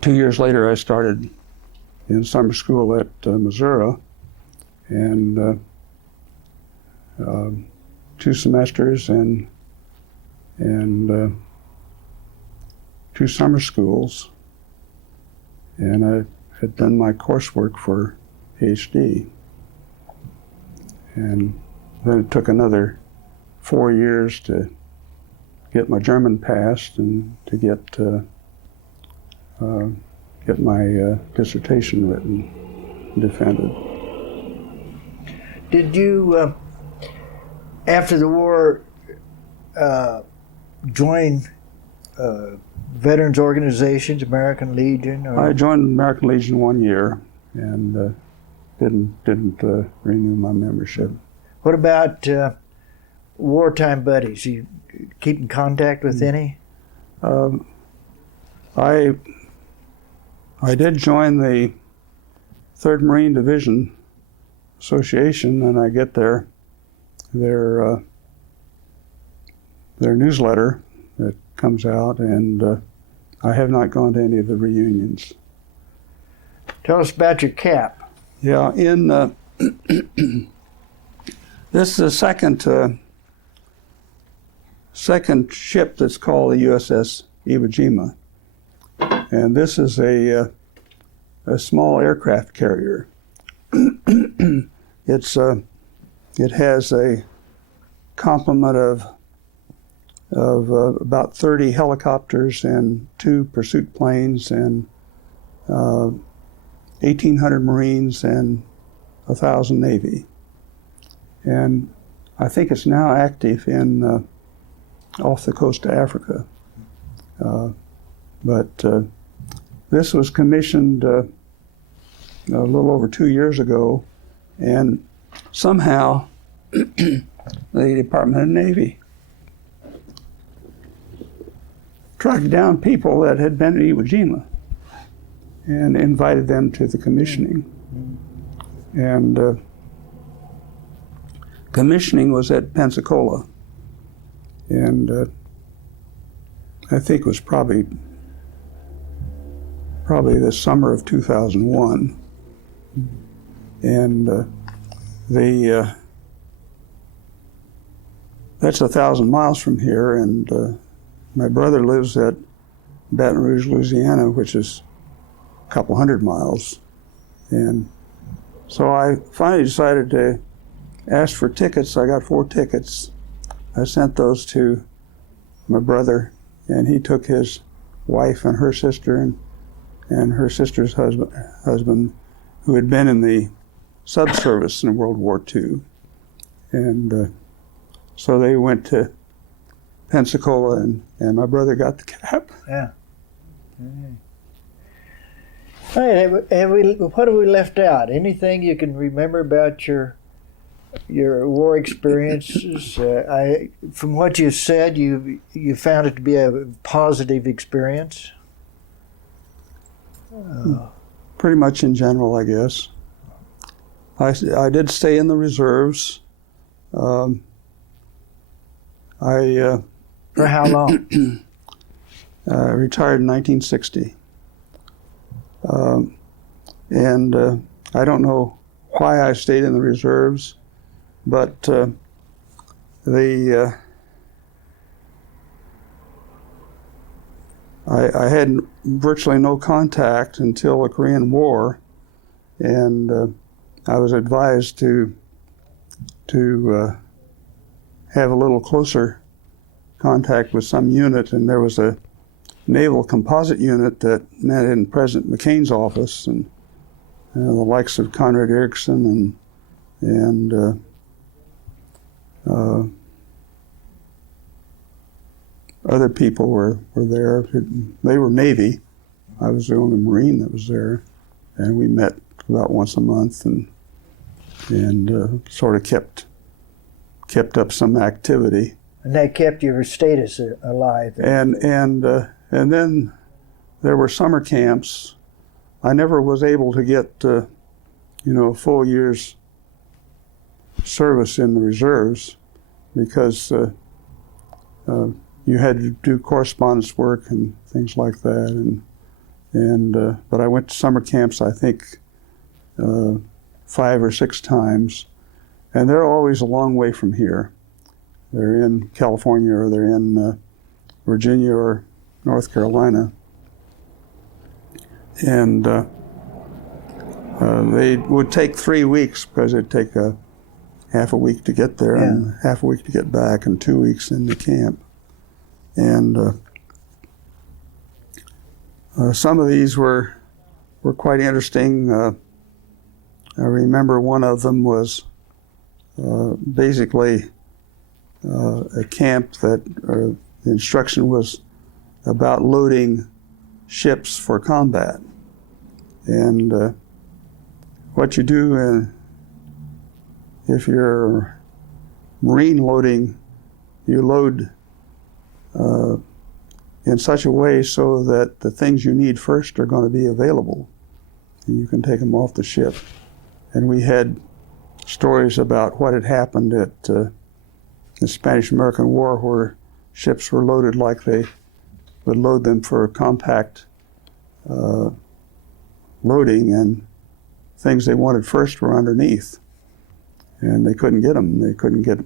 2 years later, I started in summer school at Missouri, and 2 semesters and 2 summer schools, and I had done my coursework for PhD. And then it took another 4 years to get my German passed and to get my dissertation written and defended. Did you, after the war, join veterans organizations, American Legion? Or? I joined American Legion 1 year and didn't renew my membership. What about wartime buddies? You keep in contact with any? I did join the 3rd Marine Division Association, and I get their newsletter that comes out, and I have not gone to any of the reunions. Tell us about your cap. Yeah, in this is the second ship that's called the USS Iwo Jima, and this is a small aircraft carrier. It has a complement of about 30 helicopters and 2 pursuit planes and 1,800 Marines and 1,000 Navy. And I think it's now active in off the coast of Africa. But this was commissioned a little over 2 years ago, and somehow the Department of Navy tracked down people that had been at Iwo Jima and invited them to the commissioning. And commissioning was at Pensacola, and I think it was probably the summer of 2001. And that's 1,000 miles from here, and my brother lives at Baton Rouge, Louisiana, which is a couple hundred miles. And so I finally decided to ask for tickets. I got 4 tickets. I sent those to my brother, and he took his wife and her sister and her sister's husband, who had been in the subservice in World War II. And so they went to Pensacola, and my brother got the cab. Yeah. All right, what have we left out? Anything you can remember about your war experiences? From what you said, you found it to be a positive experience. Pretty much in general, I guess. I did stay in the reserves. For how long? Retired in 1960. And I don't know why I stayed in the reserves, but I had virtually no contact until the Korean War, and I was advised to have a little closer contact with some unit, and there was a naval composite unit that met in President McCain's office, and the likes of Conrad Erickson and other people were there. They were Navy. I was the only Marine that was there, and we met about once a month and sort of kept up some activity. And that kept your status alive. And then there were summer camps. I never was able to get a full year's service in the reserves because you had to do correspondence work and things like that. But I went to summer camps, I think, 5 or 6 times, and they're always a long way from here. They're in California, or they're in Virginia or North Carolina. And they would take 3 weeks because it'd take half a week to get there and half a week to get back and 2 weeks in the camp. And some of these were quite interesting. I remember one of them was basically a camp that the instruction was about loading ships for combat. And what you do if you're Marine loading, you load in such a way so that the things you need first are going to be available, and you can take them off the ship. And we had stories about what had happened at the Spanish-American War, where ships were loaded like they would load them for compact loading, and things they wanted first were underneath, and they couldn't get them. They couldn't get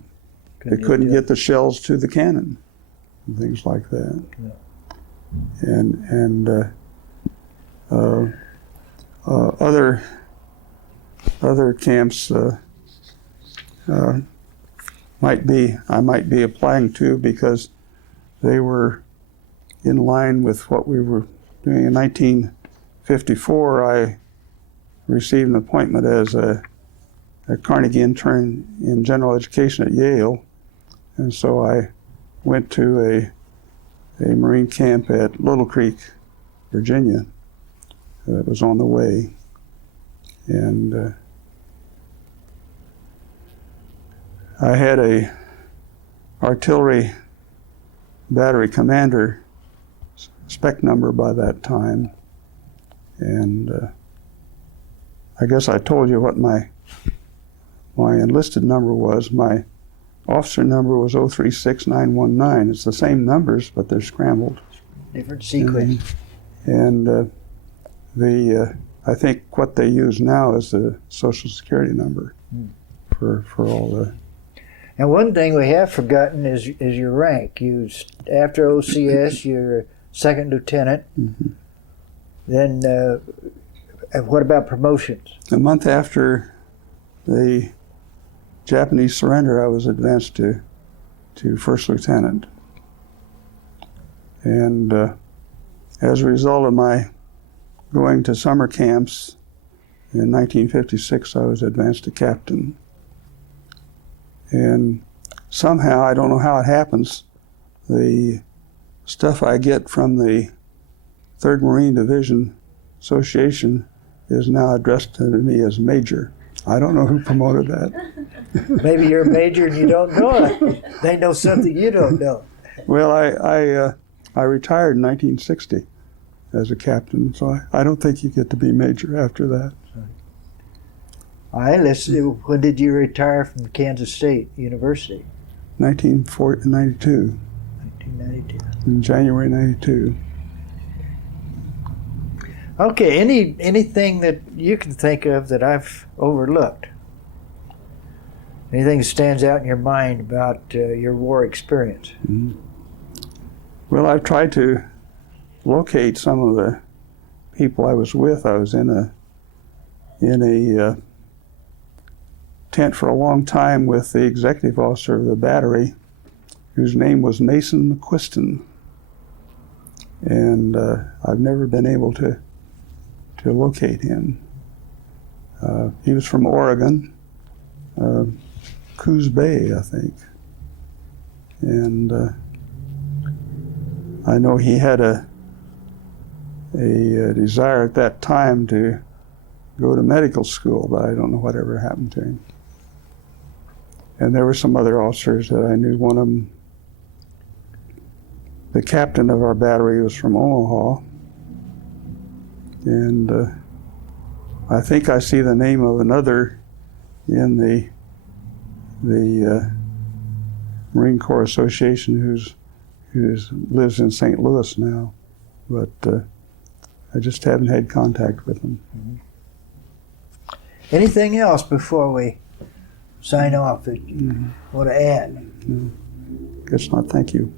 the shells to the cannon, and things like that. Yeah. And other camps I might be applying to, because they were in line with what we were doing. In 1954, I received an appointment as a Carnegie intern in general education at Yale, and so I went to a Marine camp at Little Creek, Virginia, that was on the way. And I had a artillery battery commander spec number by that time, and I guess I told you what my enlisted number was. My officer number was 036919. It's the same numbers, but they're scrambled. Different sequence. And I think what they use now is the Social Security number for all the. And one thing we have forgotten is your rank. After OCS, you're second lieutenant. Mm-hmm. Then what about promotions? A month after the Japanese surrender, I was advanced to first lieutenant. And as a result of my going to summer camps in 1956, I was advanced to captain. And somehow, I don't know how it happens, the stuff I get from the 3rd Marine Division Association is now addressed to me as major. I don't know who promoted that. Maybe you're a major and you don't know it. They know something you don't know. Well, I retired in 1960 as a captain, so I don't think you get to be major after that. All right, let's see. When did you retire from Kansas State University? 1992. 1992. In January 92. Okay, anything that you can think of that I've overlooked? Anything that stands out in your mind about your war experience? Mm-hmm. Well, I've tried to locate some of the people I was with. I was in a tent for a long time with the executive officer of the battery, whose name was Mason McQuiston. And I've never been able to locate him. He was from Oregon, Coos Bay, I think. And I know he had a desire at that time to go to medical school, but I don't know whatever happened to him. And there were some other officers that I knew. One of them, the captain of our battery, was from Omaha. And I think I see the name of another in the Marine Corps Association who lives in St. Louis now, but I just haven't had contact with him. Mm-hmm. Anything else before we sign off that you want to add? No. Guess not. Thank you.